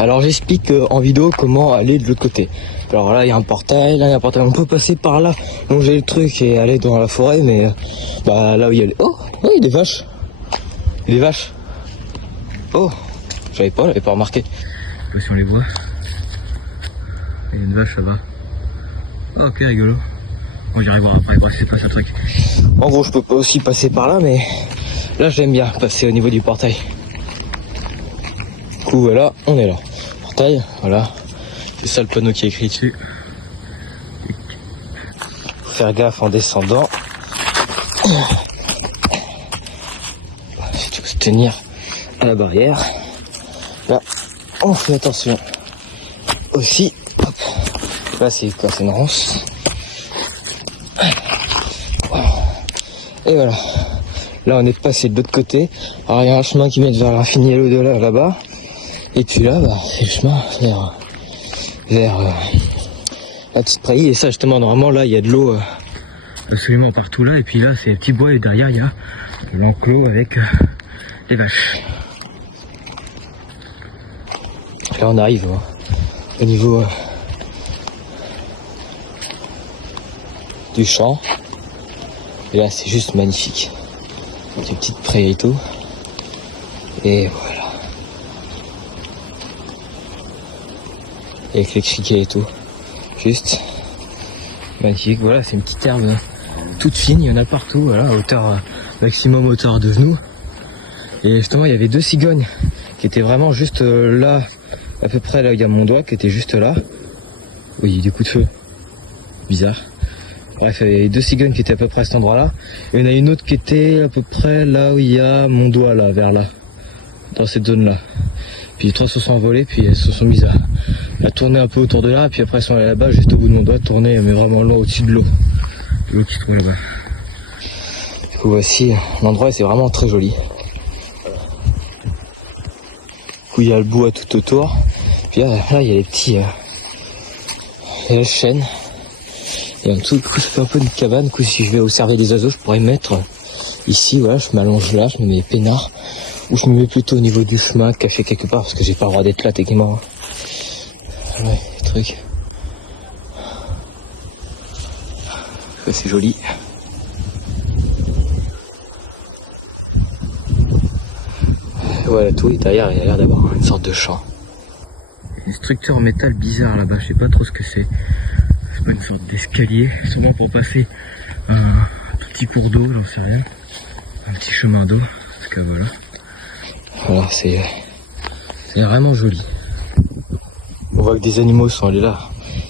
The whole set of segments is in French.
Alors j'explique en vidéo comment aller de l'autre côté. Alors là il y a un portail, là il y a un portail, on peut passer par là, longer le truc et aller dans la forêt, mais bah là où il y a les... Oh, il y a des vaches. Il y a des vaches. Oh, j'avais pas remarqué. Je sais pas si on les voit. Il y a une vache là-bas. Oh, ok, rigolo. Bon, j'irai voir après, bref, c'est pas ce truc. En gros, je peux pas aussi passer par là, mais là j'aime bien passer au niveau du portail. Du coup, voilà, on est là. Portail, voilà. C'est ça le panneau qui est écrit dessus. Faut faire gaffe en descendant. Il faut se tenir à la barrière. Là, on fait attention aussi. Hop. Là, c'est quoi? C'est une ronce. Et voilà. Là, on est passé de l'autre côté. Alors, il y a un chemin qui mène vers l'infini et l'au-delà là-bas. Et puis là, bah, c'est le chemin vers la petite prairie. Et ça, justement, normalement, là, il y a de l'eau absolument partout là. Et puis là, c'est un petit bois et derrière, il y a l'enclos avec les vaches. Là, on arrive au niveau du champ. Et là, c'est juste magnifique. Des petites prairies et tout. Et voilà. Avec l'électriqué et tout. Juste magnifique. Voilà, c'est une petite herbe toute fine. Il y en a partout. Voilà, hauteur maximum hauteur de genoux. Et justement, il y avait deux cigognes qui étaient vraiment juste là, à peu près là où il y a mon doigt, qui était juste là. Oui, des coups de feu. Bizarre. Bref, il y avait deux cigognes qui étaient à peu près à cet endroit-là. Et il y en a une autre qui était à peu près là où il y a mon doigt, là, vers là. Dans cette zone-là. Puis les trois se sont envolés, puis elles se sont mises à tourner un peu autour de là. Puis après, elles sont allées là-bas, juste au bout de mon doigt, tourner, mais vraiment loin au-dessus de l'eau. L'eau qui se trouve là-bas. Du coup, voici l'endroit, c'est vraiment très joli. Du coup, il y a le bois tout autour. Puis là, il y a les petits... il y a le chêne. Et en dessous, du coup, je fais un peu une cabane. Du coup, si je vais observer les oiseaux, je pourrais me mettre ici, voilà, je m'allonge là, je me mets peinard. Ou je me mets plutôt au niveau du chemin, caché quelque part, parce que j'ai pas le droit d'être là, techniquement. Ouais, truc. Ouais, c'est joli. Voilà, tout, et derrière, il y a l'air d'avoir une sorte de champ. Une structure en métal bizarre là-bas, je sais pas trop ce que c'est. C'est pas une sorte d'escalier, sûrement pour passer un petit cours d'eau, j'en sais rien. Un petit chemin d'eau, parce que voilà. Voilà, c'est vraiment joli. On voit que des animaux sont allés là.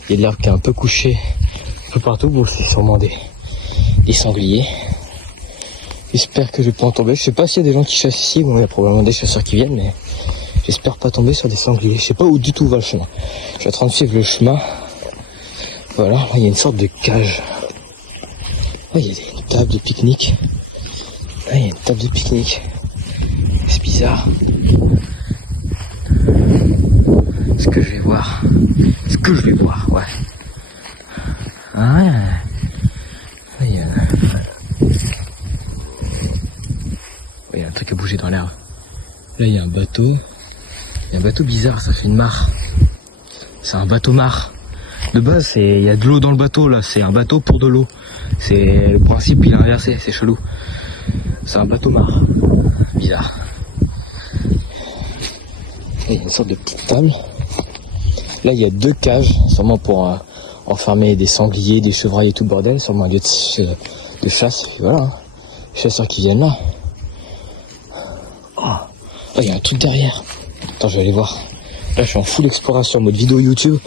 Il y a de l'herbe qui est un peu couchée un peu partout. Bon, c'est sûrement des sangliers. J'espère que je vais pas en tomber. Je sais pas s'il y a des gens qui chassent ici. Bon, il y a probablement des chasseurs qui viennent, mais j'espère pas tomber sur des sangliers. Je sais pas où du tout va le chemin. Je suis en train de suivre le chemin. Voilà, là, il y a une sorte de cage. Là, il y a une table de pique-nique. Là, il y a une table de pique-nique. C'est bizarre. Ce que je vais voir, ouais. Ah, il y a un truc à bouger dans l'herbe. Là, il y a un bateau. Il y a un bateau bizarre, ça fait une mare. C'est un bateau mare. De base, il y a de l'eau dans le bateau, là. C'est un bateau pour de l'eau. C'est le principe, il est inversé, c'est chelou. C'est un bateau mare. Bizarre. Il y a une sorte de petite table. Là, il y a deux cages, sûrement pour enfermer des sangliers, des chevreuils et tout le bordel, sûrement un lieu de chasse. Puis voilà, hein. Les chasseurs qui viennent là. Oh, là, il y a un truc derrière. Attends, je vais aller voir. Là, je suis en full exploration, mode vidéo YouTube.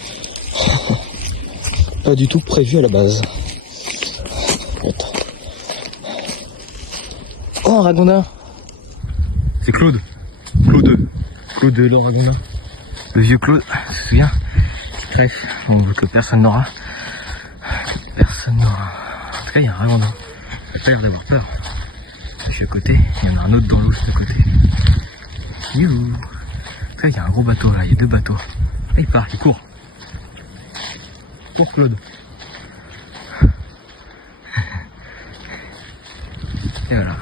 Pas du tout prévu à la base. Attends. Oh, un ragondin. C'est Claude. Claude de l'Oragondin. Le vieux Claude, tu te souviens? Bref, que personne n'aura. Personne n'aura. En tout cas, il y a un ragondin. Il a pas l'air d'avoir peur. Je suis à côté, il y en a un autre dans l'eau de côté. Youhou. En tout cas, il y a un gros bateau là, il y a deux bateaux. Là, il part, il court. Pour Claude. Et voilà.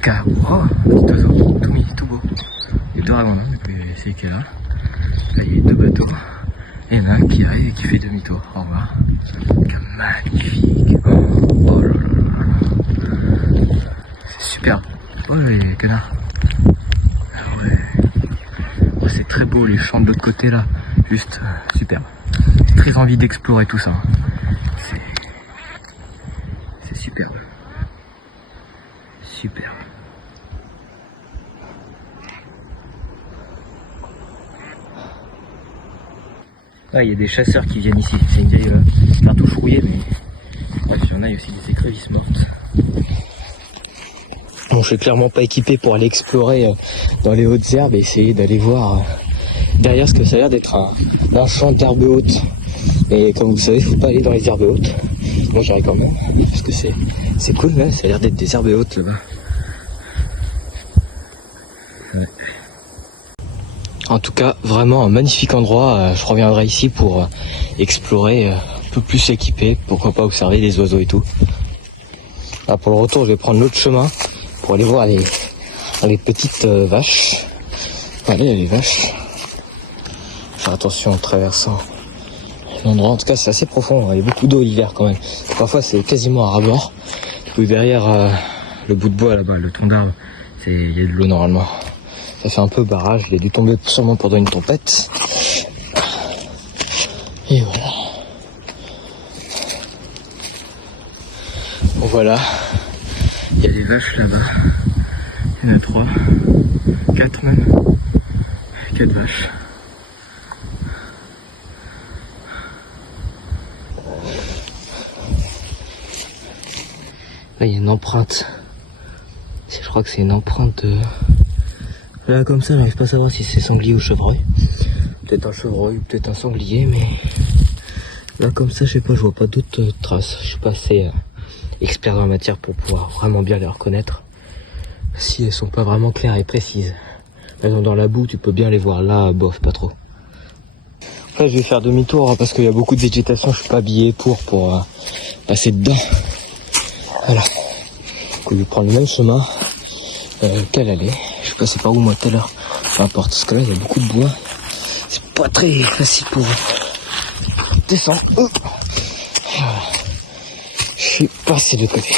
Car, oh, petit oiseau, tout beau. Il y a deux ragondins, c'est qui est là. Là, il y a deux bateaux. Et il y en a un qui arrive et qui fait demi-tour. Au revoir. Magnifique. Oh là là là. C'est superbe. Oh les canards. Ah ouais. Oh, c'est très beau les champs de l'autre côté là. Juste superbe. J'ai très envie d'explorer tout ça. C'est superbe. Superbe. Ah, il y a des chasseurs qui viennent ici. C'est une vieille cartouche rouillée, mais bref, il y en a aussi des écrevisses mortes. Bon, je suis clairement pas équipé pour aller explorer dans les hautes herbes et essayer d'aller voir derrière ce que ça a l'air d'être un champ d'herbes hautes. Et comme vous savez, il faut pas aller dans les herbes hautes. Moi, j'irai quand même parce que c'est cool, là. Ça a l'air d'être des herbes hautes là-bas. Ouais. En tout cas, vraiment un magnifique endroit. Je reviendrai ici pour explorer un peu plus équipé. Pourquoi pas observer les oiseaux et tout. Là, pour le retour, je vais prendre l'autre chemin pour aller voir les petites vaches. Voilà, il y a les vaches. Faire attention en traversant l'endroit. En tout cas, c'est assez profond. Il y a beaucoup d'eau l'hiver quand même. Parfois, c'est quasiment à ras-bord. Puis derrière le bout de bois là-bas, le tronc d'arbre, il y a de l'eau normalement. Ça fait un peu barrage, il a dû tomber sûrement pendant une tempête. Et voilà. Bon voilà, il y a des vaches là-bas. Il y en a 3, 4 même. 4 vaches. Là il y a une empreinte. Je crois que c'est une empreinte de... Là comme ça, j'arrive pas à savoir si c'est sanglier ou chevreuil. Peut-être un chevreuil ou peut-être un sanglier, mais là comme ça, je sais pas, je vois pas d'autres traces. Je suis pas assez expert dans la matière pour pouvoir vraiment bien les reconnaître. Si elles sont pas vraiment claires et précises. Par exemple dans la boue, tu peux bien les voir. Là, bof, pas trop. Là, je vais faire demi-tour parce qu'il y a beaucoup de végétation. Je suis pas habillé pour passer dedans. Voilà. Je vais prendre le même chemin qu'elle allait. Je suis passé par où moi tout à l'heure. Peu importe, parce que là il y a beaucoup de bois. C'est pas très facile pour descendre. Oh. Je suis passé de côté.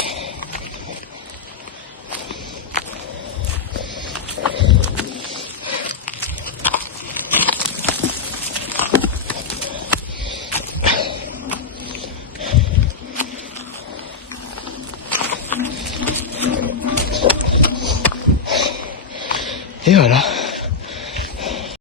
Et voilà.